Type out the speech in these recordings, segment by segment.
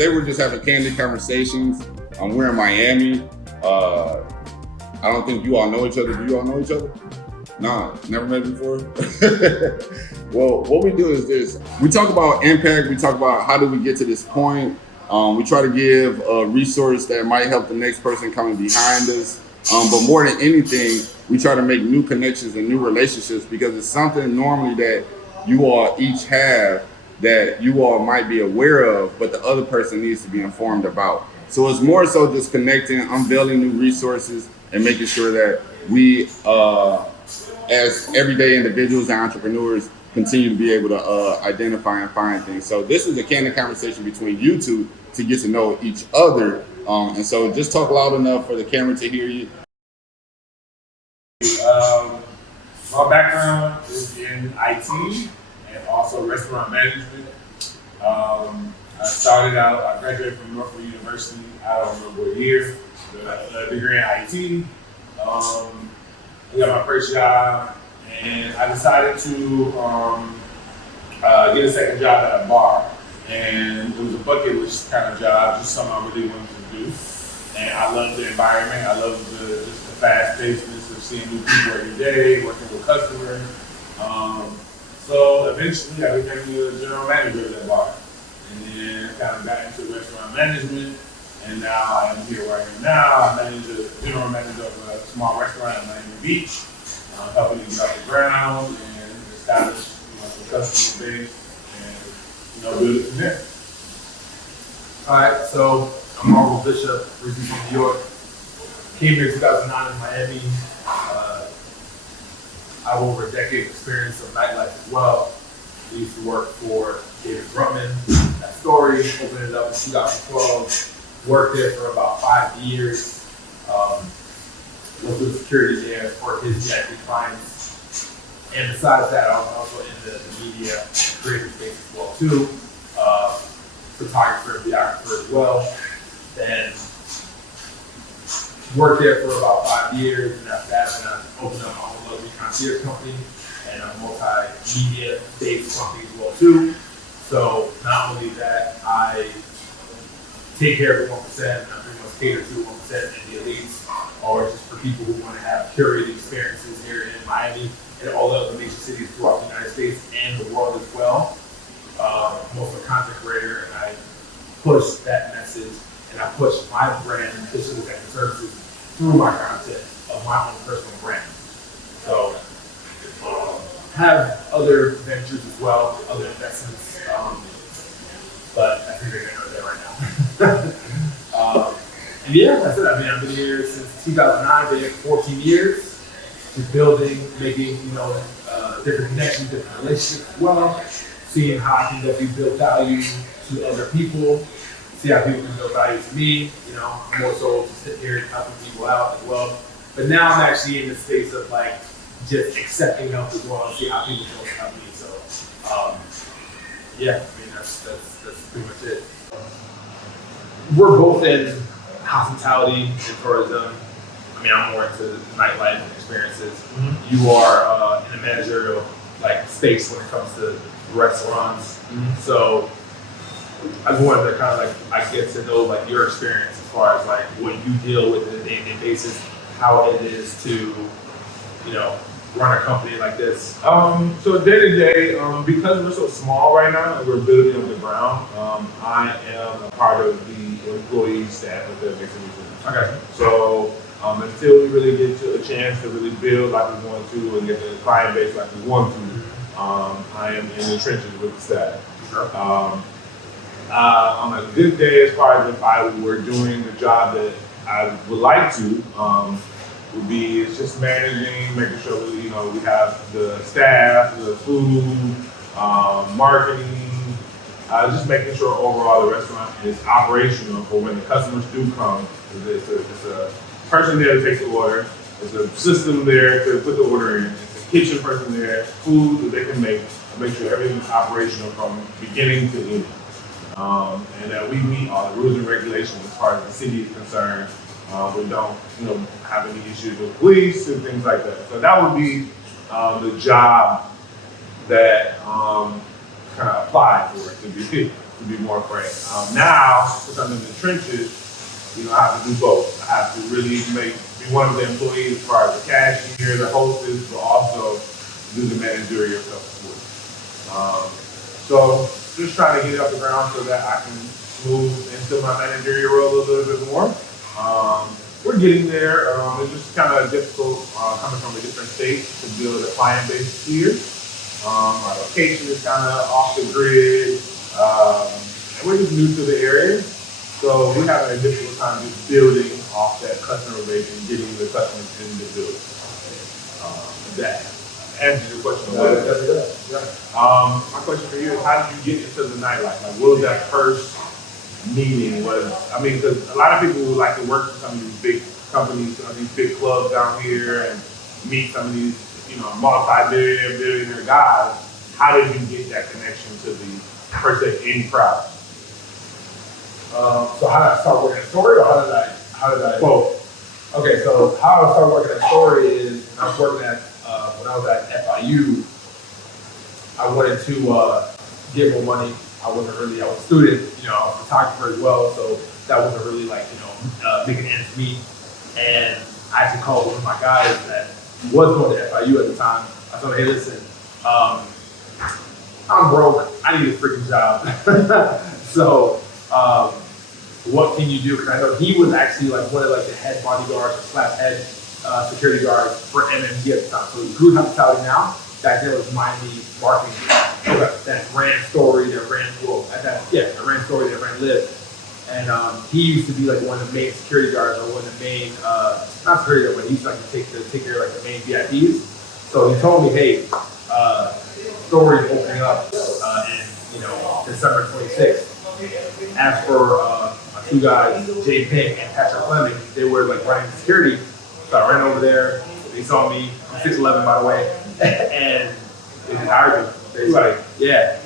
today we're just having candid conversations. We're in Miami. I don't think you all know each other. Do you all know each other? Nah, never met before. Well, what we do is this. We talk about impact. We talk about how do we get to this point. We try to give a resource that might help the next person coming behind us. But more than anything, we try to make new connections and new relationships because it's something normally that you all each have that you all might be aware of, but the other person needs to be informed about. So it's more so just connecting, unveiling new resources, and making sure that we, as everyday individuals and entrepreneurs, continue to be able to identify and find things. So this is a candid conversation between you two to get to know each other. And so just talk loud enough for the camera to hear you. My background is in IT and also restaurant management. I graduated from Norfolk University, I don't remember what year, a degree in IT. I got my first job and I decided to get a second job at a bar. And it was a bucket list kind of job, just something I really wanted to do. And I love the environment, I love the fast-pacedness of seeing new people every day, working with customers. So eventually I became the general manager of that bar. And then kind of got into restaurant management. And now I am here where I am now. I manage a general manager of a small restaurant in Miami Beach, helping to get off the ground and establish the customer base and build it from there. All right, so I'm Marvel Bishop, originally from New York. Came here in 2009 in Miami. I have over a decade experience of nightlife as well. I used to work for David Brutman, that story, opened it up in 2012. Worked there for about 5 years. Was with security there for his VIP clients. And besides that, I was also in the media creative space as well too. Photographer, videographer as well. Then worked there for about 5 years, and after that, I opened up my own luxury concierge company and a multimedia based company as well too. So not only that, I take care of the 1%, and I pretty much cater to the 1% and the elites, or just for people who want to have curated experiences here in Miami and all the other major cities throughout the United States and the world as well. I'm also a content creator, and I push that message, and I push my brand and digital executive services through my content of my own personal brand. So have other ventures as well, other investments, but I think they're going to know that right now. And yeah, that's it. I mean, I've been here since 2009, been here for 14 years, just building, making, different connections, different relationships as well, seeing how I can definitely build value to other people, see how people can build value to me, more so to sit here and helping people out as well. But now I'm actually in the space of just accepting help as well and see how people can help me. So, yeah, I mean, that's pretty much it. We're both in hospitality and tourism. I mean, I'm more into nightlife and experiences. Mm-hmm. You are in a managerial space when it comes to restaurants. Mm-hmm. So I just wanted to kind of get to know your experience as far as what you deal with on a day-to-day basis, how it is to run a company like this. So day to day, because we're so small right now and we're building on the ground, I am a part of the employee staff of the Mixed Museum. Okay. So until we really get to a chance to really build like we want to and get the client base like we want to, I am in the trenches with the staff. Sure. On a good day, as far as if I were doing the job that I would like to, would be it's just managing, making sure that, we have the staff, the food, marketing, just making sure overall the restaurant is operational for when the customers do come. It's a person there to take the order, there's a system there to put the order in, it's a kitchen person there, food that they can make sure everything's operational from beginning to end. And that we meet all the rules and regulations as far as the city is concerned. We don't, have any issues with police and things like that. So that would be the job that kind of applied for it to be. to be more frank. Now, since I'm in the trenches, I have to do both. I have to really be one of the employees as far as the cashier, the hostess, but also do the managerial stuff as well. So just trying to get it off the ground so that I can move into my managerial role a little bit more. We're getting there. It's just kind of difficult coming from a different state to build a client base here. Our location is kind of off the grid, and we're just new to the area. So we're having a difficult time just building off that customer base and getting the customers in the building. That answers your question. My question for you is, how did you get into the nightlife? Like, what was that first meeting? Because a lot of people would like to work for some of these big companies, some of these big clubs down here, and meet some of these, multi-billionaire, billionaire guys. How did you get that connection to the, per se, in crowd? So how did I start working at Story, or how did I? Both. Okay, so how I started working at Story is when I was at FIU, I wanted to get more money. I was a student, I was a photographer as well, so that wasn't really making ends meet. And I actually called one of my guys that was going to FIU at the time. I told him, hey, listen, I'm broke. I need a freaking job. So what can you do? Because I know he was actually one of the head bodyguards or / head security guards for MMG at the time. So Group Hospitality now. Back then it was Miami Marketing. Okay. That ran Story, that ran Story, that ran Live. And he used to be one of the main security guards, or one of the main, not security guard, but he used to take care of the main VIPs. So he told me, hey, Story is opening up in December 26th. As for my two guys, Jay Pink and Patrick Fleming, they were running security. So I ran over there. They saw me. I'm 6'11", by the way, and they just hired me. Right. Yeah.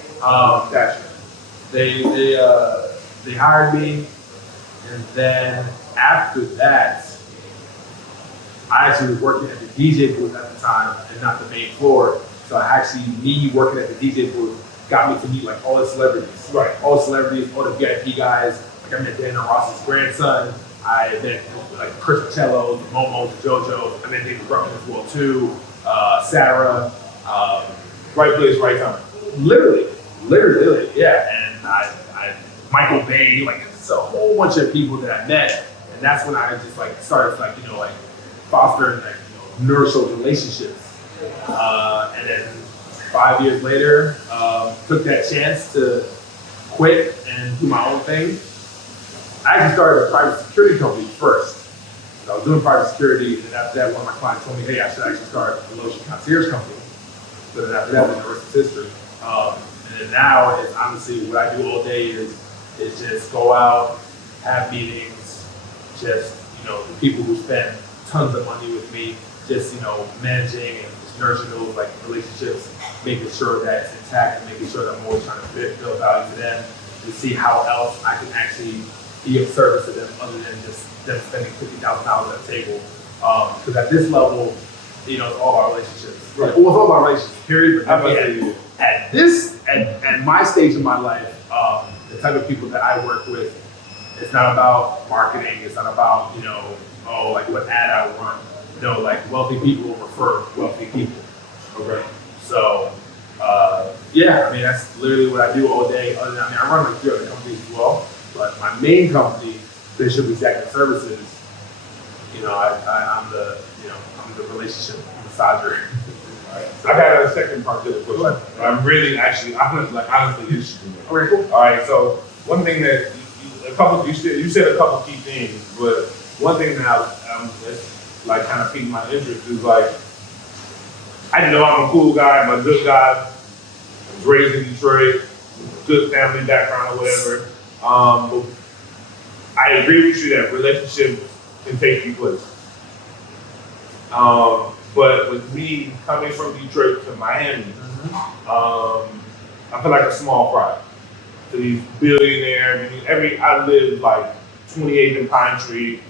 They hired me, and then after that, I actually was working at the DJ booth at the time, and not the main floor. So me working at the DJ booth got me to meet all the celebrities. Right. All the celebrities, all the VIP guys. I met Daniel Ross's grandson. I met Chris Pacello, the Momos, the JoJo. I met David Ruffin as well too. Sarah. Right place, right time. Literally, yeah. And I Michael Bay, it's a whole bunch of people that I met, and that's when I just started fostering nourishing relationships. And then 5 years later, took that chance to quit and do my own thing. I actually started a private security company first. I was doing private security, and after that, one of my clients told me, hey, I should actually start a lotion concierge company. So then after that, the rest is history. And then now, it's honestly what I do all day is just go out, have meetings, just the people who spend tons of money with me, just managing and just nurturing those relationships, making sure that it's intact, and making sure that I'm always trying to build value to them, and see how else I can actually be of service to them other than just them spending $50,000 at a table. Because at this level, it's all about relationships. Right. Well, it's all about relationships, period. But At my stage of my life, the type of people that I work with, it's not about marketing. It's not about what ad I want. Wealthy people refer wealthy people. Okay. So that's literally what I do all day. Other than I run 3 other companies as well, but my main company, Bishop Executive Services, I'm the relationship massager. I got a second part to the question. I'm really honestly interested in. Okay, cool. All right, so one thing that you said a couple key things, but one thing that kind of piqued my interest is I know I'm a cool guy, I'm a good guy. I was raised in Detroit, good family background or whatever. But I agree with you that relationships can take you places. But with me coming from Detroit to Miami, I feel like a small fry to these billionaires. I live 28 in Pine Tree,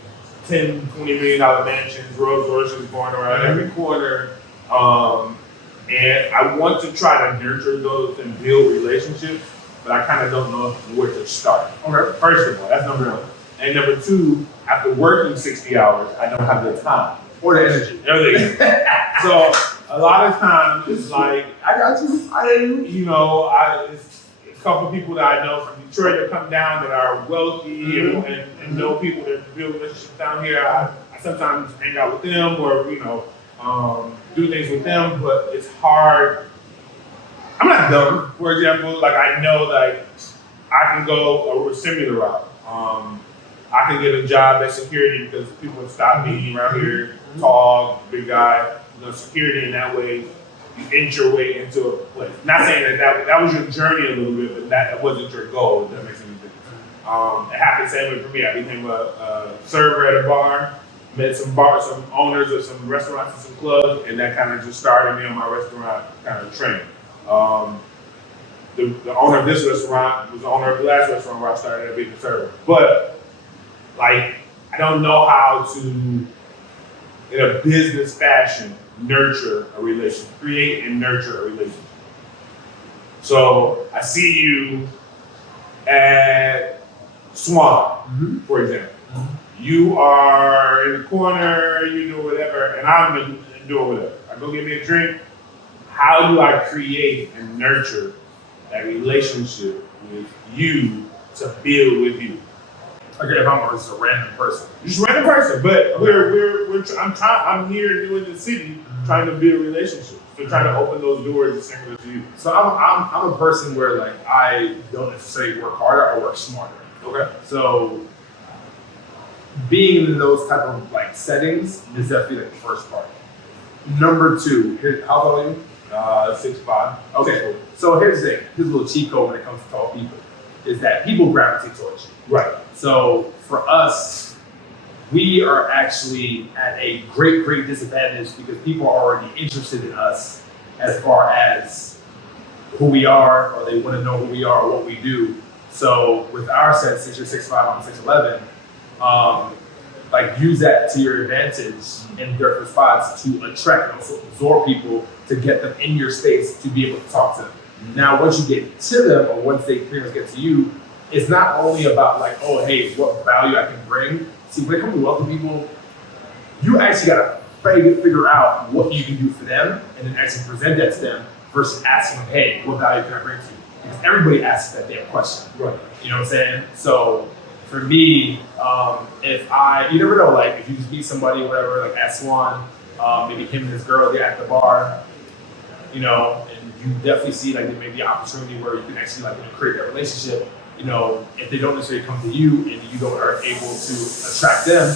$10, $20 million mansions, Rolls Royces going around every corner. And I want to try to nurture those and build relationships. but I kind of don't know where to start. Okay. First of all, that's number one. And number two, after working 60 hours, I don't have the time. Or the energy. Everything. So a lot of times it's like, I got you. you know, it's a couple of people that I know from Detroit that come down that are wealthy and know people that build relationships down here. I sometimes hang out with them or, you know, do things with them, but it's hard. I'm not dumb, for example. Like, I know, like, I can go a similar route. I can get a job at security because people have stopped me around here, tall, big guy, you know, security, and that way you inch your way into a place. Not saying that was your journey a little bit, but that wasn't your goal, if that makes any difference. It happened the same way for me. I became a server at a bar, met some owners of some restaurants and some clubs, and that kind of just started me on my restaurant kind of training. The owner of this restaurant was the owner of the last restaurant where I started at being a server. But, like, I don't know how to, in a business fashion, nurture a relationship, create and nurture a relationship. So I see you at Swan, for example. You are in the corner, you do whatever, and I'm doing whatever. I go get me a drink. How do I create and nurture that relationship with you to build with you? Okay, if I'm just a random person. Just a random person, but I'm here doing the city trying to build relationships. So trying to open those doors is similar to you. So I'm a person where, like, I don't necessarily work harder, I work smarter. Okay. So being in those type of, like, settings is definitely, like, the first part. Number two, how tall are you? 6'5". Okay, so here's the thing. Here's a little cheat code when it comes to tall people, is that people gravitate towards you. Right. So for us, we are actually at a great disadvantage because people are already interested in us as far as who we are, or they want to know who we are or what we do. So with our set, since you're 6'5", I'm 6'11", like, use that to your advantage in different spots to attract and also absorb people to get them in your space to be able to talk to them. Now, once you get to them, or once they pretty much get to you, it's not only about, like, oh, hey, what value I can bring. See, when it comes to wealthy people, you actually gotta figure out what you can do for them and then actually present that to them versus asking them, hey, what value can I bring to you? Because everybody asks that damn question. Right. You know what I'm saying? So for me, you never know, like, if you just meet somebody, whatever, like at Swan, maybe him and his girl, they're at the bar, you know, and you definitely see, like, there may be an opportunity where you can actually, like, create that relationship. You know, if they don't necessarily come to you and you are able to attract them,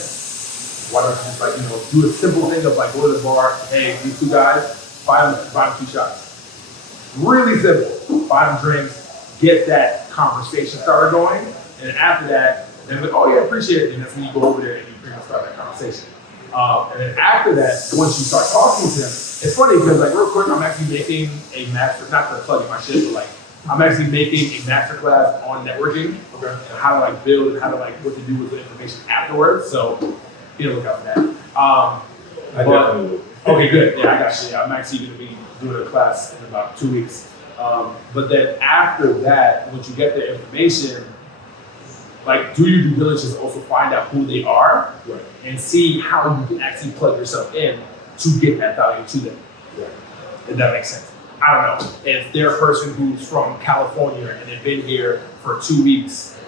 why don't you just, like, you know, do a simple thing of, like, go to the bar, hey, these two guys, buy them 2 shots. Really simple. Buy them drinks, get that conversation started going, and then after that, they're like, oh yeah, appreciate it, and that's when you go over there and you pretty much start that conversation. And then after that, once you start talking to them, it's funny because, like, real quick, I'm actually making a master, not to plug in my shit, but, like, I'm actually making a master class on networking, and how to, like, build and how to, like, what to do with the information afterwards. So be on the lookout for that. I definitely will. Okay, good. Yeah, I got you. I'm actually going to be doing a class in about 2 weeks. But then after that, once you get the information, like, do your due diligence, also find out who they are, right, and see how you can actually plug yourself in to get that value to them. Right. If that makes sense. I don't know. If they're a person who's from California and they've been here for 2 weeks,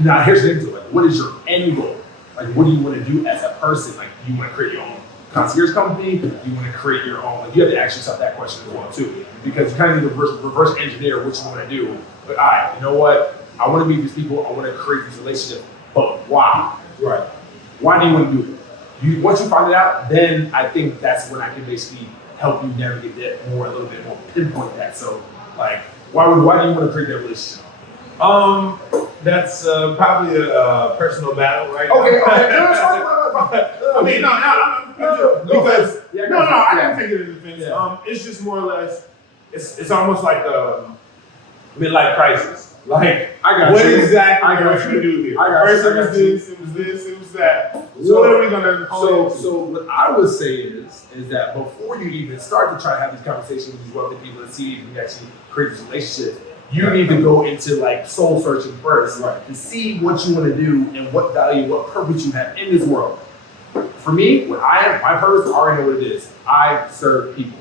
now here's the thing, like, what is your end goal? Like, what do you want to do as a person? Like, do you want to create your own concierge company? Do you want to create your own? Like, you have to ask yourself that question as well too, because you kind of need to reverse engineer what you want to do. But all right, you know what? I want to meet these people. I want to create this relationship. But why? Right. Why do you want to do it? Once you find it out, then I think that's when I can basically help you navigate that more, a little bit more, pinpoint that. So, like, why do you want to create that relationship? That's probably a personal battle right now. Okay. I mean, I didn't take it as a defense. Yeah. It's just more or less, it's almost like a midlife crisis. Like, what exactly are we gonna do here? First it was this, it was that. So what are we gonna So what I would say is that before you even start to try to have these conversations with these wealthy people and see if you can actually create this relationship, You need to go into like soul searching first Right. to see what you want to do and what value, what purpose you have in this world. For me, what I am, my purpose, I already know what it is. I serve people.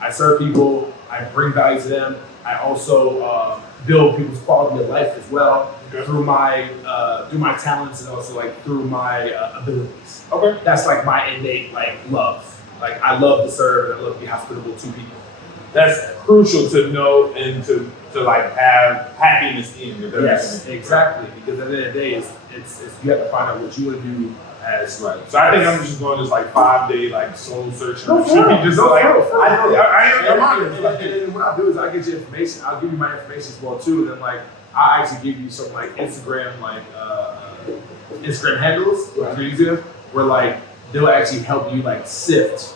I serve people. I bring value to them. I also build people's quality of life as well through my talents and also like through my abilities. Okay. That's like my innate like love. Like I love to serve and I love to be hospitable to people. That's crucial to know and to like have happiness in. If that makes Yes, sense. exactly. Because at the end of the day, it's you have to find out what you want to do as Right. So I think I'm just going this like 5-day like soul searching. No, for real. Just No, like for real. I'm honest. And what I'll do is I'll get you information. I'll give you my information as well too. And then like I'll actually give you some like Instagram Instagram handles where like they'll actually help you like sift.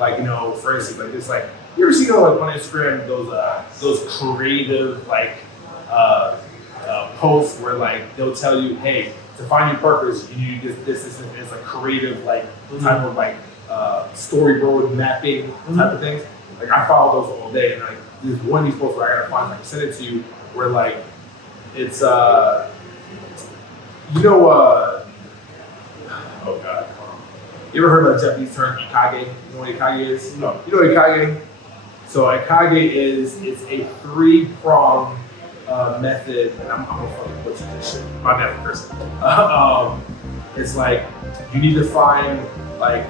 Like, you know, for instance, like this like you ever see like on Instagram those creative like posts where like they'll tell you, hey, to find your purpose, you need this is a creative like type of like storyboard mapping type of things. Like I follow those all day, and like there's one of these posts where I gotta find, I can send it to you, where like it's oh god, you ever heard about the Japanese term ikage? You know what ikage is? No. You know what ikage? So ikage is a 3-pronged method, and I'm gonna fucking butcher this shit. My bad person. It's like you need to find like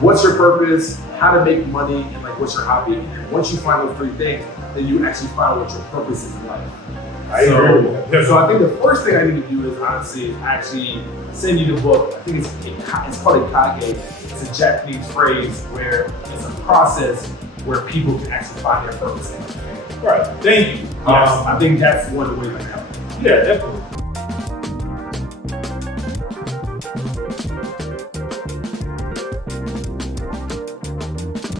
what's your purpose, how to make money, and like what's your hobby. And once you find those 3 things, then you actually find what your purpose is in life. I agree with that. So I think the first thing I need to do is honestly actually send you the book. I think it's called ikage. It's a Japanese phrase where it's a process where people can actually find their purpose in life. Right. Thank you. Yes, I think that's one of the ways I can help. Yeah, definitely.